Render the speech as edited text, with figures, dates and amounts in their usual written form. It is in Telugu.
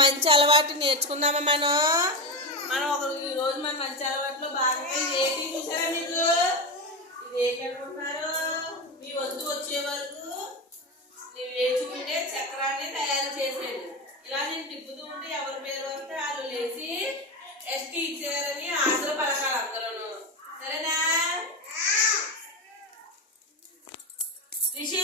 మంచి అలవాటు నేర్చుకుందామా మనం. ఈరోజు మన మంచి అలవాట్లో భాగంగా ఇది ఏంటి చూసారా మీకు? ఇది ఏంటి అనుకుంటున్నారు? మీ వద్దు వచ్చే వరకు ನೀವು వేచుకుంటే చక్రాన్ని తయారు చేసేది. ఇలా నేను తిప్పుతూ ఉంటే ఎవరి పేరు వస్తే వాళ్ళు లేచి ఎస్టీ ఇచ్చారని ఆశలు పలకాలి అందరూ. సరేనా రిషి?